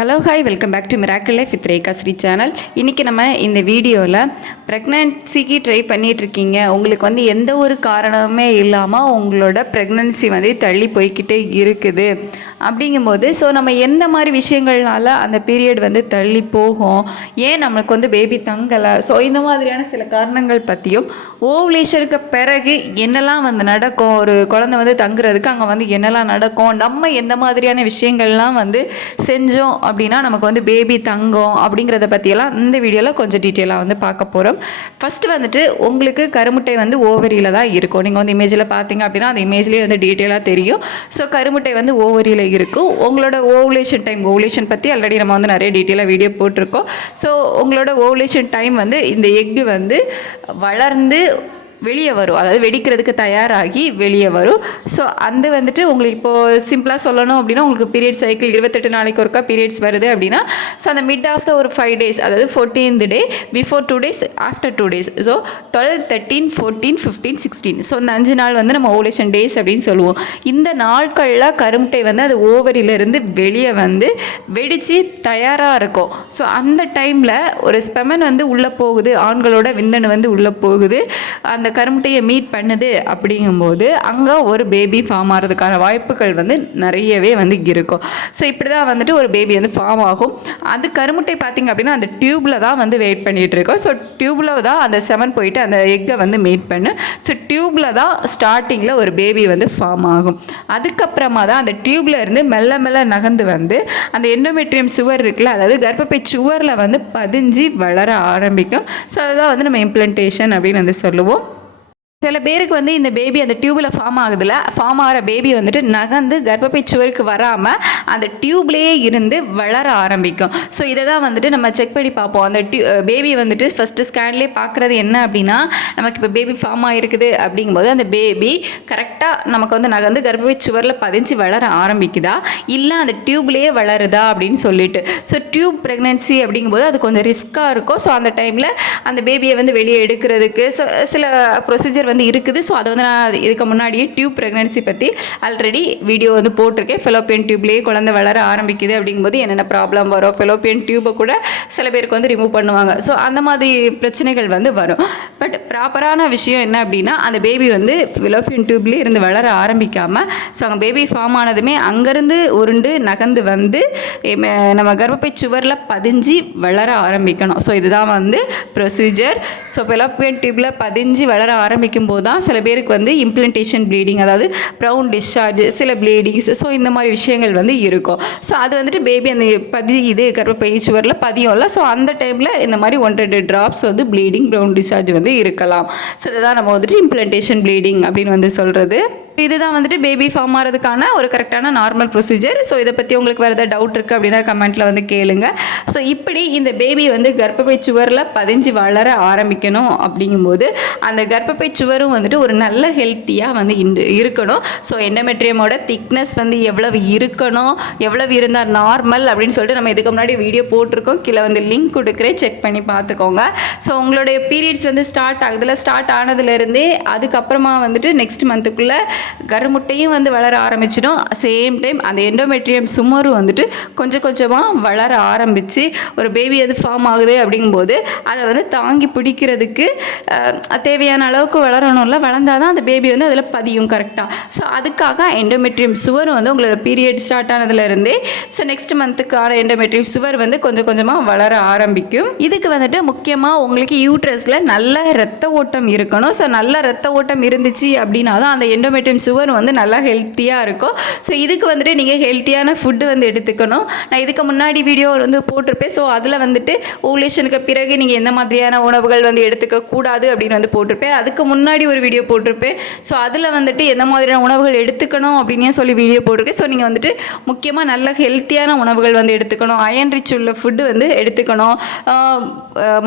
Hello hi welcome back to miracle life with Rekha Sri channel. இன்றைக்கி நம்ம இந்த வீடியோவில் ப்ரெக்னன்சிக்கு ட்ரை பண்ணிகிட்ருக்கீங்க, உங்களுக்கு எந்த ஒரு காரணமே இல்லாமல் உங்களோட ப்ரெக்னன்சி தள்ளி போய்கிட்டே இருக்குது அப்படிங்கும்போது நம்ம எந்த மாதிரி விஷயங்கள்னால அந்த பீரியட் தள்ளி போகும், ஏன் நம்மளுக்கு பேபி தங்கலை, இந்த மாதிரியான சில காரணங்கள் பற்றியும் ஓவுலேஷனுக்கு பிறகு என்னெல்லாம் நடக்கும், ஒரு குழந்தை தங்குறதுக்கு அங்கே என்னெல்லாம் நடக்கும், நம்ம எந்த மாதிரியான விஷயங்கள்லாம் செஞ்சோம் அப்படின்னா நமக்கு பேபி தங்கும் அப்படிங்கிறத பற்றியெல்லாம் இந்த வீடியோவில் கொஞ்சம் டீட்டெயிலாக பார்க்க போகிறோம். ஃபஸ்ட்டு உங்களுக்கு கருமுட்டை ஓவரியில் தான் இருக்கும். நீங்கள் இமேஜில் பார்த்தீங்க அப்படின்னா அந்த இமேஜ்லேயே டீட்டெயிலாக தெரியும். கருமுட்டை ஓவரியில் இருக்கும். உங்களோட ஓவுலேஷன் டைம், ஓவுலேஷன் பற்றி ஆல்ரெடி நம்ம நிறைய டீட்டெயிலாக வீடியோ போட்டிருக்கோம். உங்களோட ஓவுலேஷன் டைம் இந்த எக்கு வளர்ந்து வெளியே வரும், அதாவது வெடிக்கிறதுக்கு தயாராகி வெளியே வரும். அந்த உங்களுக்கு இப்போது சிம்பிளாக சொல்லணும் அப்படின்னா உங்களுக்கு பீரியட் சைக்கிள் 28 நாளைக்கு ஒருக்கா பீரியட்ஸ் வருது அப்படின்னா அந்த மிட் ஆஃப் த ஒரு 5 days, அதாவது 14th day, before 2 days, after 2 days, 12, 13, 14, 15, 16, இந்த 5 நாள் நம்ம ஓவுலேஷன் டேஸ் அப்படின்னு சொல்லுவோம். இந்த நாட்களில் கருமுட்டை அது ஓவரிலிருந்து வெளியே வெடித்து தயாராக இருக்கும். அந்த டைமில் ஒரு ஸ்பெமன் உள்ளே போகுது, ஆண்களோட விந்தணு உள்ளே போகுது, அந்த கருமுட்டையை மீட் பண்ணுது. அப்படிங்கும்போது அங்கே ஒரு பேபி ஃபார்ம் ஆகிறதுக்கான வாய்ப்புகள் நிறையவே இருக்கும். இப்படி தான் ஒரு பேபி ஃபார்ம் ஆகும். அது கருமுட்டை பார்த்திங்க அப்படின்னா அந்த டியூப்பில் தான் வெயிட் பண்ணிகிட்டு இருக்கோம். டியூப்பில் தான் அந்த செமன் போயிட்டு அந்த எக்கை மீட் பண்ணு. டியூப்பில் தான் ஸ்டார்டிங்கில் ஒரு பேபி ஃபார்ம் ஆகும். அதுக்கப்புறமா தான் அந்த டியூப்பில் இருந்து மெல்ல மெல்ல நகர்ந்து அந்த எண்டோமெட்ரியம் சுவர் இருக்குல்ல, அதாவது கர்ப்பப்பை சுவரில் பதிஞ்சு வளர ஆரம்பிக்கும். அதுதான் நம்ம இம்ப்ளான்டேஷன் அப்படின்னு சொல்லுவோம். சில பேருக்கு இந்த பேபி அந்த டியூபில் ஃபார்ம் ஆகுதுல, ஃபார்ம் ஆகிற பேபி நகர்ந்து கர்ப்பப்பை சுவருக்கு வராமல் அந்த டியூப்லேயே இருந்து வளர ஆரம்பிக்கும். இதை தான் நம்ம செக் பண்ணி பார்ப்போம். அந்த பேபி ஃபஸ்ட்டு ஸ்கேன்லேயே பார்க்குறது என்ன அப்படின்னா, நமக்கு இப்போ பேபி ஃபார்ம் ஆகிருக்குது அப்படிங்கும்போது அந்த பேபி கரெக்டாக நமக்கு நகர்ந்து கர்ப்பப்பை சுவரில் பதிஞ்சு வளர ஆரம்பிக்குதா, இல்லை அந்த டியூப்லேயே வளருதா அப்படின்னு சொல்லிட்டு. டியூப் ப்ரெக்னன்சி அப்படிங்கும்போது அது கொஞ்சம் ரிஸ்க்காக இருக்கும். அந்த டைமில் அந்த பேபியை வெளியே எடுக்கிறதுக்கு சில ப்ரொசீஜர் இருக்குது. அதை நான் இதுக்கு முன்னாடியே டியூப் ப்ரெக்னன்சி பற்றி ஆல்ரெடி வீடியோ போட்டிருக்கேன். ஃபெலோப்பியன் டியூப்லேயே குழந்தை வளர ஆரம்பிக்குது அப்படிங்கும்போது என்னென்ன ப்ராப்ளம் வரும், ஃபெலோப்பியன் டியூப்பை கூட சில பேருக்கு ரிமூவ் பண்ணுவாங்க. அந்த மாதிரி பிரச்சனைகள் வரும். பட் ப்ராப்பரான விஷயம் என்ன அப்படின்னா, அந்த பேபி ஃபெலோப்பியன் டியூப்லேயே இருந்து வளர ஆரம்பிக்காமல் அங்கே பேபி ஃபார்ம் ஆனதுமே அங்கேருந்து உருண்டு நகர்ந்து நம்ம கர்ப்பப்பை சுவரில் பதிஞ்சு வளர ஆரம்பிக்கணும். இதுதான் ப்ரொசீஜர். ஃபெலோப்பியன் டியூப்பில் பதிஞ்சு வளர ஆரம்பிக்கும் போது தான் சில பேருக்கு இம்ப்ளான்டேஷன் ப்ளீடிங், அதாவது ப்ரௌன் டிஸ்சார்ஜ், சில ப்ளீடிங்ஸ், இந்த மாதிரி விஷயங்கள் இருக்கும். அது பேபி அந்த இது கர்ப்பப்பை சுவரில் பதியும்ல, அந்த டைமில் இந்த மாதிரி 1-2 ட்ராப்ஸ் ப்ளீடிங், ப்ரௌன் டிஸ்சார்ஜ் இருக்கலாம். இதுதான் நம்ம இம்ப்ளான்டேஷன் ப்ளீடிங் அப்படின்னு சொல்கிறது. இதுதான் பேபி ஃபார்ம் ஆகிறதுக்கான ஒரு கரெக்டான நார்மல் ப்ரொசீஜர். இதை பற்றி உங்களுக்கு வேறு ஏதாவது டவுட் இருக்குது அப்படின்னா கமெண்ட்டில் கேளுங்க. இப்படி இந்த பேபி கர்ப்பப்பை சுவரில் பதிஞ்சு வளர ஆரம்பிக்கணும் அப்படிங்கும்போது அந்த கர்ப்பப்பை சுவரும் ஒரு நல்ல ஹெல்த்தியாக இருக்கணும். எண்டோமெட்ரியமோட திக்னஸ் எவ்வளவு இருக்கணும், எவ்வளவு இருந்தால் நார்மல் அப்படின்னு சொல்லிட்டு நம்ம இதுக்கு முன்னாடி வீடியோ போட்டிருக்கோம். கீழே லிங்க் கொடுக்குறேன், செக் பண்ணி பார்த்துக்கோங்க. உங்களுடைய பீரியட்ஸ் ஸ்டார்ட் ஆகுதுல, ஸ்டார்ட் ஆனதுலேருந்தே அதுக்கப்புறமா நெக்ஸ்ட் மந்த்துக்குள்ளே கருமுட்டையும் வளர ஆரம்பிச்சிடும். சேம் டைம் அந்த எண்டோமெட்ரியம் சுமரும் கொஞ்சம் கொஞ்சமாக வளர ஆரம்பித்து ஒரு பேபி ஃபார்ம் ஆகுது அப்படிங்கும்போது அதை தாங்கி பிடிக்கிறதுக்கு தேவையான அளவுக்கு வளரணும்ல, வளர்ந்தால் தான் அந்த பேபி அதில் பதியும் கரெக்டாக. அதுக்காக எண்டோமெட்ரியம் சுவர் உங்களோட பீரியட் ஸ்டார்ட் ஆனதுலேருந்தே நெக்ஸ்ட் மந்த்துக்கான எண்டோமெட்ரியம் சுவர் கொஞ்சம் கொஞ்சமாக வளர ஆரம்பிக்கும். இதுக்கு முக்கியமாக உங்களுக்கு யூட்ரஸில் நல்ல ரத்த ஓட்டம் இருக்கணும். நல்ல ரத்த ஓட்டம் இருந்துச்சு அப்படின்னா தான் அந்த எண்டோமெட்ரியம் சுவர் நல்லா ஹெல்த்தியாக இருக்கும். இதுக்கு நீங்கள் ஹெல்த்தியான ஃபுட்டு எடுத்துக்கணும். நான் இதுக்கு முன்னாடி வீடியோ போட்டிருப்பேன். அதில் ஓவுலேஷனுக்கு பிறகு நீங்கள் எந்த மாதிரியான உணவுகள் எடுத்துக்கக்கூடாது அப்படின்னு போட்டிருப்பேன். அதுக்கு முன்னாடி ஒரு வீடியோ போட்டிருப்பேன். அதில் எந்த மாதிரியான உணவுகள் எடுத்துக்கணும் அப்படின்னு சொல்லி வீடியோ போட்டிருக்கேன். நீங்கள் முக்கியமாக நல்ல ஹெல்த்தியான உணவுகள் எடுத்துக்கணும். அயன் ரிச் உள்ள ஃபுட்டு எடுத்துக்கணும்.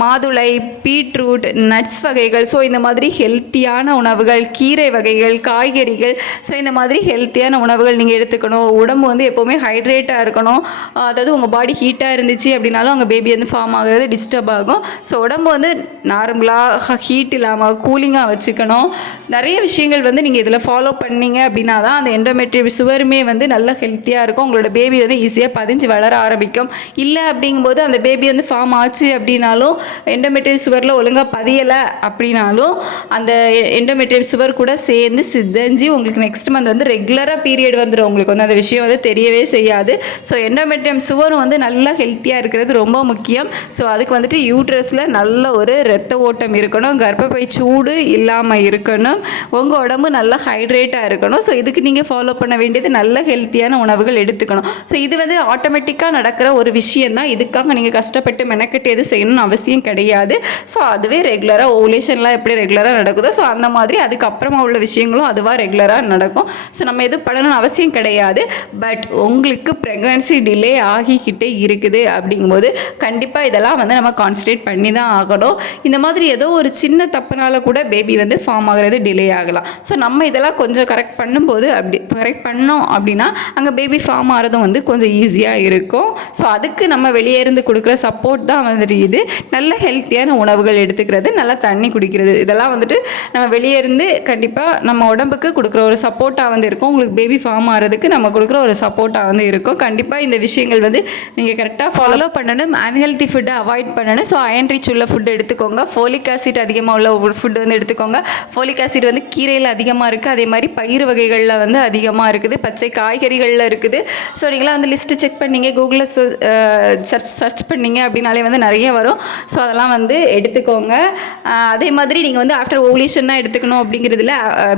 மாதுளை, பீட்ரூட், நட்ஸ் வகைகள், இந்த மாதிரி ஹெல்த்தியான உணவுகள், கீரை வகைகள், காய்கறி கீரைகள். ஸோ இந்த மாதிரி ஹெல்த்தியான உணவுகள் நீங்கள் எடுத்துக்கணும். உடம்பு வந்து எப்போவுமே ஹைட்ரேட்டாக இருக்கணும். அதாவது உங்கள் பாடி ஹீட்டாக இருந்துச்சு அப்படின்னாலும் அங்கே பேபி வந்து ஃபார்ம் ஆகிறது டிஸ்டர்ப் ஆகும். ஸோ உடம்பு வந்து நார்மலாக ஹீட் இல்லாமல் கூலிங்காக வச்சுக்கணும். நிறைய விஷயங்கள் வந்து நீங்கள் இதில் ஃபாலோ பண்ணீங்க அப்படின்னா தான் அந்த எண்டோமெட்ரியல் சுவருமே வந்து நல்ல ஹெல்த்தியாக இருக்கும். உங்களோட பேபி வந்து ஈஸியாக பதிஞ்சு வளர ஆரம்பிக்கும். இல்லை அப்படிங்கும்போது அந்த பேபி வந்து ஃபார்ம் ஆச்சு அப்படின்னாலும் எண்டோமெட்ரியல் சுவரில் ஒழுங்காக பதியலை அப்படின்னாலும் அந்த எண்டோமெட்ரியல் சுவர் கூட சேர்ந்து சிதஞ்சு உங்களுக்கு நெக்ஸ்ட் மந்த் வந்து ரெகுலராக பீரியட் வந்துடும். உங்களுக்கு வந்து அந்த விஷயம் வந்து தெரியவே செய்யாது. ஸோ எண்டோமெட்ரியம் சுவரும் வந்து நல்லா ஹெல்த்தியாக இருக்கிறது ரொம்ப முக்கியம். ஸோ அதுக்கு வந்துட்டு யூட்ரஸில் நல்ல ஒரு இரத்த ஓட்டம் இருக்கணும், கர்ப்பப்பை சூடு இல்லாமல் இருக்கணும், உங்கள் உடம்பு நல்லா ஹைட்ரேட்டாக இருக்கணும். ஸோ இதுக்கு நீங்கள் ஃபாலோ பண்ண வேண்டியது நல்ல ஹெல்த்தியான உணவுகள் எடுத்துக்கணும். ஸோ இது வந்து ஆட்டோமேட்டிக்காக நடக்கிற ஒரு விஷயம் தான். இதுக்காக நீங்கள் கஷ்டப்பட்டு மெனக்கெட்டு எதுவும் செய்யணும்னு அவசியம் கிடையாது. ஸோ அதுவே ரெகுலராக ஓவுலேஷன்லாம் எப்படி ரெகுலராக நடக்குதோ ஸோ அந்த மாதிரி அதுக்கப்புறமா உள்ள விஷயங்களும் அதுவாக ரெகுலராக நடக்கும். ஸோ நம்ம எதுவும் பண்ணணும்னு அவசியம் கிடையாது. பட் உங்களுக்கு ப்ரெக்னன்சி டிலே ஆகிக்கிட்டே இருக்குது அப்படிங்கும்போது கண்டிப்பாக இதெல்லாம் வந்து நம்ம கான்சன்ட்ரேட் பண்ணி தான் ஆகணும். இந்த மாதிரி ஏதோ ஒரு சின்ன தப்புனால கூட பேபி வந்து ஃபார்ம் ஆகிறது டிலே ஆகலாம். ஸோ நம்ம இதெல்லாம் கொஞ்சம் கரெக்ட் பண்ணும்போது கரெக்ட் பண்ணோம் அப்படின்னா அங்கே பேபி ஃபார்ம் ஆகிறதும் வந்து கொஞ்சம் ஈஸியாக இருக்கும். ஸோ அதுக்கு நம்ம வெளியே இருந்து கொடுக்குற சப்போர்ட் தான் வந்துட்டு இது. நல்ல ஹெல்த்தியான உணவுகள் எடுத்துக்கிறது, நல்லா தண்ணி குடிக்கிறது, இதெல்லாம் வந்துட்டு நம்ம வெளியே இருந்து கண்டிப்பாக நம்ம உடம்புக்கு கொடுக்குற ஒரு சப்போர்ட்டாக வந்து இருக்கும். உங்களுக்கு பேபி ஃபார்ம் ஆகிறதுக்கு நம்ம கொடுக்குற ஒரு சப்போர்ட்டாக வந்து இருக்கும். கண்டிப்பாக இந்த விஷயங்கள் வந்து நீங்கள் கரெக்டாக ஃபாலோ பண்ணணும். அன்ஹெல்த்தி ஃபுட்டை அவாய்ட் பண்ணணும். ஸோ அயன் ரிச் உள்ள ஃபுட் எடுத்துக்கோங்க. ஃபோலிக் ஆசிட் அதிகமாக உள்ள ஒரு ஃபுட் வந்து எடுத்துக்கோங்க. ஃபோலிக் ஆசிட் வந்து கீரையில் அதிகமாக இருக்குது, அதே மாதிரி பயிர் வகைகளில் வந்து அதிகமாக இருக்குது, பச்சை காய்கறிகளில் இருக்குது. ஸோ நீங்களாம் வந்து லிஸ்ட்டு செக் பண்ணிங்க, கூகுளில் சர்ச் பண்ணிங்க அப்படின்னாலே வந்து நிறைய வரும். ஸோ அதெல்லாம் வந்து எடுத்துக்கோங்க. அதே மாதிரி நீங்கள் வந்து ஆஃப்டர் ஓவுலேஷன் தான் எடுத்துக்கணும் அப்படிங்கிறதுல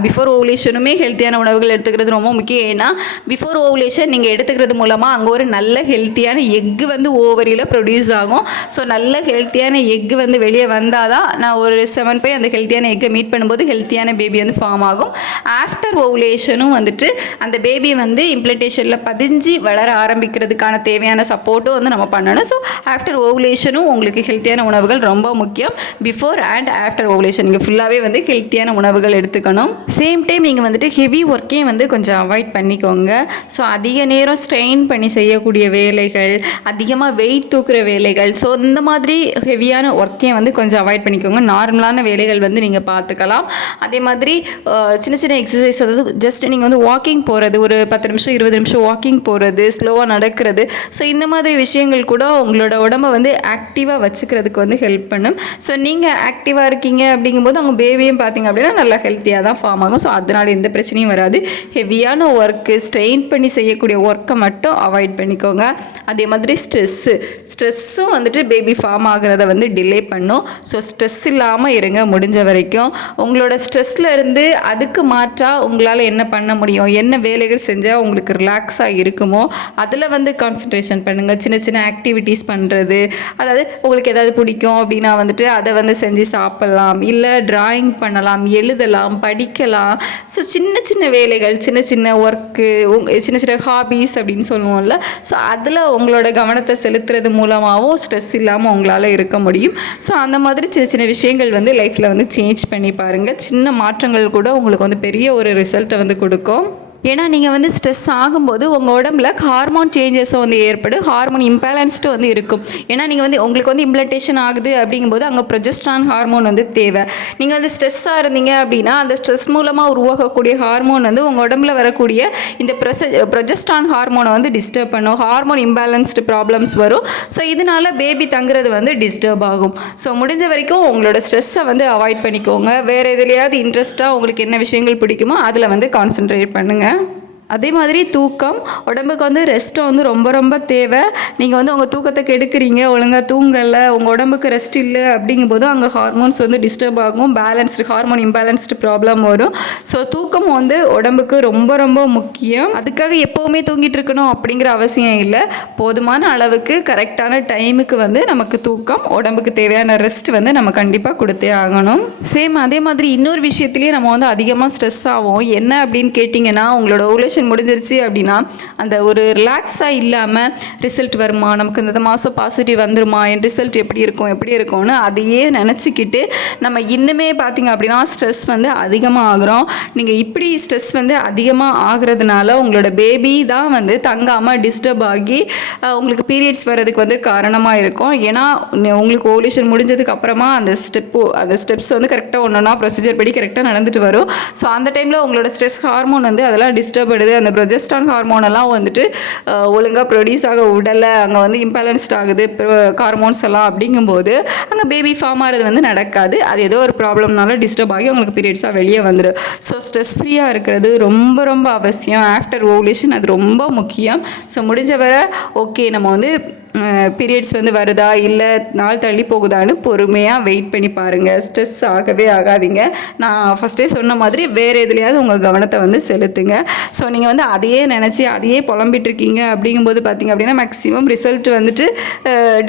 பிஃபோர் ஓவுலேஷனுமே ஹெல்த்தியான உணவுகள் எடுத்துக்கிறது ரொம்ப முக்கியம். ஏன்னா பிஃபோர் ஓவுலேஷன் நீங்கள் எடுத்துக்கிறது மூலமாக அங்கே ஒரு நல்ல ஹெல்த்தியான எக்கு வந்து ஓவரியில் ப்ரொடியூஸ் ஆகும். ஸோ நல்ல ஹெல்த்தியான எக்கு வந்து வெளியே வந்தால் தான் நான் ஒரு 7 போய் அந்த ஹெல்த்தியான எக்கை மீட் பண்ணும்போது ஹெல்த்தியான பேபி வந்து ஃபார்ம் ஆகும். ஆஃப்டர் ஓவுலேஷனும் வந்துட்டு அந்த பேபி வந்து இம்ப்ளன்டேஷனில் பதிஞ்சு வளர ஆரம்பிக்கிறதுக்கான தேவையான சப்போர்ட்டும் வந்து நம்ம பண்ணணும். ஸோ ஆஃப்டர் ஓவுலேஷனும் உங்களுக்கு ஹெல்த்தியான உணவுகள் ரொம்ப முக்கியம். பிஃபோர் அண்ட் ஆஃப்டர் ஓவுலேஷன் நீங்கள் ஃபுல்லாகவே வந்து ஹெல்த்தியான உணவுகள் எடுத்துக்கணும். சேம் டைம் நீங்கள் வந்துட்டு ஹெவி ஒர்க்கையும் வந்து கொஞ்சம் அவாய்ட் பண்ணிக்கோங்க. ஸோ அதிக நேரம் ஸ்ட்ரெயின் பண்ணி செய்யக்கூடிய வேலைகள், அதிகமாக வெயிட் தூக்குற வேலைகள், ஸோ இந்த மாதிரி ஹெவியான ஒர்க்கையும் வந்து கொஞ்சம் அவாய்ட் பண்ணிக்கோங்க. நார்மலான வேலைகள் வந்து நீங்கள் பார்த்துக்கலாம். அதே மாதிரி சின்ன சின்ன எக்ஸசைஸ், அதாவது ஜஸ்ட் நீங்கள் வந்து வாக்கிங் போகிறது, ஒரு 10 நிமிஷம் 20 நிமிஷம் வாக்கிங் போகிறது, ஸ்லோவாக நடக்கிறது, ஸோ இந்த மாதிரி விஷயங்கள் கூட உங்களோட உடம்பை வந்து ஆக்டிவாக வச்சுக்கிறதுக்கு வந்து ஹெல்ப் பண்ணும். ஸோ நீங்கள் ஆக்டிவாக இருக்கீங்க அப்படிங்கும்போது அவங்க பேபியும் பார்த்தீங்க அப்படின்னா நல்லா ஹெல்த்தியாக தான் ஃபார்ம் ஆகும். ஸோ அதனால் எந்த பிரச்சனையும் வராது. ஹெவியான ஒர்க்கு, ஸ்ட்ரெயின் பண்ணி செய்யக்கூடிய ஒர்க்கை மட்டும் அவாய்ட் பண்ணிக்கோங்க. அதே மாதிரி ஸ்ட்ரெஸ்ஸும் வந்துட்டு பேபி ஃபார்ம் ஆகிறத வந்து டிலே பண்ணும். ஸோ ஸ்ட்ரெஸ் இல்லாமல் இருங்க முடிஞ்ச வரைக்கும். உங்களோட ஸ்ட்ரெஸ்ஸில் இருந்து அதுக்கு மாற்றாக உங்களால் என்ன பண்ண முடியும், என்ன வேலைகள் செஞ்சால் உங்களுக்கு ரிலாக்ஸாக இருக்குமோ அதில் வந்து கான்சன்ட்ரேஷன் பண்ணுங்கள். சின்ன சின்ன ஆக்டிவிட்டீஸ் பண்ணுறது, அதாவது உங்களுக்கு எதாவது பிடிக்கும் அப்படின்னா வந்துட்டு அதை வந்து செஞ்சு சாப்பிட்லாம், இல்லை ட்ராயிங் பண்ணலாம், எழுதலாம், படிக்கலாம். ஸோ சின்ன சின்ன வேலைகள், சின்ன சின்ன ஒர்க்கு, சின்ன சின்ன ஹாபீஸ் அப்படின்னு சொல்லுவோம்ல, ஸோ அதில் உங்களோட கவனத்தை செலுத்துறது மூலமாகவும் ஸ்ட்ரெஸ் இல்லாமல் உங்களால் இருக்க முடியும். ஸோ அந்த மாதிரி சின்ன சின்ன விஷயங்கள் வந்து லைஃப்பில் வந்து சேஞ்ச் பண்ணி பாருங்கள். சின்ன மாற்றங்கள் கூட உங்களுக்கு வந்து பெரிய ஒரு ரிசல்ட்டை வந்து கொடுக்கும். ஏன்னா நீங்கள் வந்து ஸ்ட்ரெஸ் ஆகும்போது உங்கள் உடம்புல ஹார்மோன் சேஞ்சஸும் வந்து ஏற்படும், ஹார்மோன் இம்பேலன்ஸ்டு வந்து இருக்கும். ஏன்னா நீங்கள் வந்து உங்களுக்கு வந்து இம்ப்ளன்டேஷன் ஆகுது அப்படிங்கும்போது அங்கே ப்ரொஜெஸ்ட்ரான் ஹார்மோன் வந்து தேவை. நீங்கள் வந்து ஸ்ட்ரெஸ்ஸாக இருந்தீங்க அப்படின்னா அந்த ஸ்ட்ரெஸ் மூலமாக உருவாகக்கூடிய ஹார்மோன் வந்து உங்கள் உடம்புல வரக்கூடிய இந்த ப்ரொஜெஸ்ட்ரான் ஹார்மோனை வந்து டிஸ்டர்ப் பண்ணும். ஹார்மோன் இம்பேலன்ஸ்டு ப்ராப்ளம்ஸ் வரும். ஸோ இதனால் பேபி தங்குறது வந்து டிஸ்டர்ப் ஆகும். ஸோ முடிஞ்ச வரைக்கும் உங்களோட ஸ்ட்ரெஸ்ஸை வந்து அவாய்ட் பண்ணிக்கோங்க. வேறு எதுலையாவது இன்ட்ரெஸ்ட்டாக உங்களுக்கு என்ன விஷயங்கள் பிடிக்குமோ அதில் வந்து கான்சென்ட்ரேட் பண்ணுங்கள். அதே மாதிரி தூக்கம், உடம்புக்கு வந்து ரெஸ்ட்டை வந்து ரொம்ப ரொம்ப தேவை. நீங்கள் வந்து உங்கள் தூக்கத்தை கெடுக்கிறீங்க, ஒழுங்காக தூங்கலை, உங்கள் உடம்புக்கு ரெஸ்ட் இல்லை அப்படிங்கும்போது அங்கே ஹார்மோன்ஸ் வந்து டிஸ்டர்ப் ஆகும், ஹார்மோன் இம்பேலன்ஸ்டு ப்ராப்ளம் வரும். ஸோ தூக்கம் வந்து உடம்புக்கு ரொம்ப ரொம்ப முக்கியம். அதுக்காக எப்போவுமே தூங்கிட்டு இருக்கணும் அப்படிங்கிற அவசியம் இல்லை. போதுமான அளவுக்கு கரெக்டான டைமுக்கு வந்து நமக்கு தூக்கம், உடம்புக்கு தேவையான ரெஸ்ட் வந்து நம்ம கண்டிப்பாக கொடுத்தே ஆகணும். சேம் அதே மாதிரி இன்னொரு விஷயத்துலேயே நம்ம வந்து அதிகமாக ஸ்ட்ரெஸ் ஆகும். என்ன அப்படின்னு கேட்டிங்கன்னா, உங்களோட ஓவலேஷன் முடிஞ்சிருச்சு அப்படின்னா அந்த ஒரு ரிலாக்ஸாக இல்லாமல் ரிசல்ட் வருமா, நமக்கு இந்த மாதம் பாசிட்டிவ் வந்துருமா, என் ரிசல்ட் எப்படி இருக்கும்னு அதையே நினச்சிக்கிட்டு நம்ம இன்னுமே பார்த்திங்க அப்படின்னா ஸ்ட்ரெஸ் வந்து அதிகமாக ஆகுறோம். நீங்கள் இப்படி ஸ்ட்ரெஸ் வந்து அதிகமாக ஆகுறதுனால உங்களோட பேபி தான் வந்து தங்காமல் டிஸ்டர்ப் ஆகி உங்களுக்கு பீரியட்ஸ் வர்றதுக்கு வந்து காரணமாக இருக்கும். ஏன்னா உங்களுக்கு ஓவலேஷன் முடிஞ்சதுக்கு அப்புறமா அந்த ஸ்டெப்ஸ் வந்து கரெக்டாக ஒன்றா ப்ரொசீஜர் படி கரெக்டாக நடந்துட்டு வரும். ஸோ அந்த டைமில் உங்களோட ஸ்ட்ரெஸ் ஹார்மோன் வந்து அதெல்லாம் டிஸ்டர்ப் ஆகுது. அந்த ப்ரொஜெஸ்ட்ரான் ஹார்மோனெல்லாம் வந்துட்டு ஒழுங்காக ப்ரொடியூஸ் ஆக விடலை, அங்கே வந்து இம்பேலன்ஸ்ட் ஆகுது ஹார்மோன்ஸ் எல்லாம். அப்படிங்கும்போது அங்கே பேபி ஃபார்ம் ஆகிறது வந்து நடக்காது. அது ஏதோ ஒரு ப்ராப்ளம்னால டிஸ்டர்ப் ஆகி உங்களுக்கு பீரியட்ஸாக வெளியே வந்துடும். ஸோ ஸ்ட்ரெஸ் ஃப்ரீயாக இருக்கிறது ரொம்ப ரொம்ப அவசியம். ஆஃப்டர் ஓவலேஷன் அது ரொம்ப முக்கியம். ஸோ முடிஞ்ச வரை ஓகே நம்ம வந்து பீரியட்ஸ் வந்து வருதா இல்லை நாள் தள்ளி போகுதான்னு பொறுமையாக வெயிட் பண்ணி பாருங்கள். ஸ்ட்ரெஸ் ஆகவே ஆகாதீங்க. நான் ஃபஸ்ட்டே சொன்ன மாதிரி வேறு எதுலையாவது உங்கள் கவனத்தை வந்து செலுத்துங்க. ஸோ நீங்கள் வந்து அதையே நினச்சி அதையே புலம்பிகிட்ருக்கீங்க அப்படிங்கும்போது பார்த்திங்க அப்படின்னா மேக்ஸிமம் ரிசல்ட் வந்துட்டு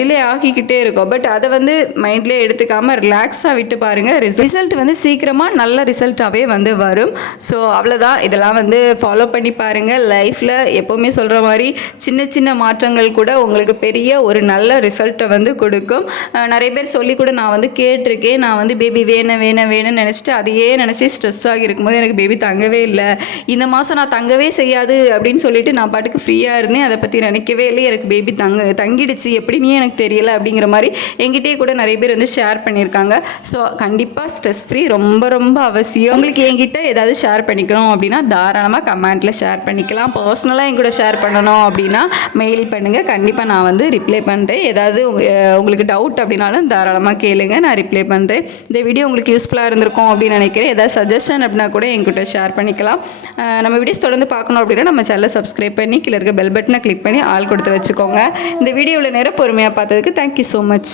டிலே ஆகிக்கிட்டே இருக்கும். பட் அதை வந்து மைண்ட்லேயே எடுத்துக்காமல் ரிலாக்ஸாக விட்டு பாருங்கள். ரிசல்ட் வந்து சீக்கிரமாக நல்ல ரிசல்ட்டாகவே வந்து வரும். ஸோ அவ்வளோதான். இதெல்லாம் வந்து ஃபாலோ பண்ணி பாருங்கள். லைஃப்பில் எப்போவுமே சொல்கிற மாதிரி சின்ன சின்ன மாற்றங்கள் கூட உங்களுக்கு பெரிய ஒரு நல்ல ரிசல்ட்டை வந்து கொடுக்கும். நிறைய பேர் சொல்லி கூட நான் வந்து கேட்டிருக்கேன். நான் வந்து பேபி வேணும்னு நினச்சிட்டு அதையே நினச்சி ஸ்ட்ரெஸ் ஆகி இருக்கும்போது எனக்கு பேபி தங்கவே இல்லை, இந்த மாதம் நான் தங்கவே செய்யாது அப்படின்னு சொல்லிட்டு நான் பாட்டுக்கு ஃப்ரீயாக இருந்தேன், அதை பற்றி நினைக்கவே இல்லை, எனக்கு பேபி தங்கிடுச்சு எப்படின்னே எனக்கு தெரியலை அப்படிங்கிற மாதிரி என்கிட்டயே கூட நிறைய பேர் வந்து ஷேர் பண்ணியிருக்காங்க. ஸோ கண்டிப்பாக ஸ்ட்ரெஸ் ஃப்ரீ ரொம்ப ரொம்ப அவசியம். உங்களுக்கு என்கிட்ட ஏதாவது ஷேர் பண்ணிக்கணும் அப்படின்னா தாராளமாக கமெண்ட்டில் ஷேர் பண்ணிக்கலாம். பர்சனலாக என் கூட ஷேர் பண்ணணும் அப்படின்னா மெயில் பண்ணுங்கள். கண்டிப்பாக நான் வந்து ரிப்ளை பண்ணுறேன். ஏதாவது உங்களுக்கு டவுட் அப்படின்னாலும் தாராளமாக கேளுங்க, நான் ரிப்ளை பண்ணுறேன். இந்த வீடியோ உங்களுக்கு யூஸ்ஃபுல்லாக இருந்திருக்கும் அப்படின்னு நினைக்கிறேன். ஏதாவது சஜஷன் அப்படின்னா கூட என்கிட்ட ஷேர் பண்ணிக்கலாம். நம்ம வீடியோஸ் தொடர்ந்து பார்க்கணும் அப்படின்னா நம்ம சேனலை சப்ஸ்கிரைப் பண்ணி கீழே இருக்க பெல் பட்டனை கிளிக் பண்ணி ஆல் கொடுத்து வச்சுக்கோங்க. இந்த வீடியோவில் நேரம் பொறுமையாக பார்த்ததுக்கு தேங்க்யூ ஸோ மச்.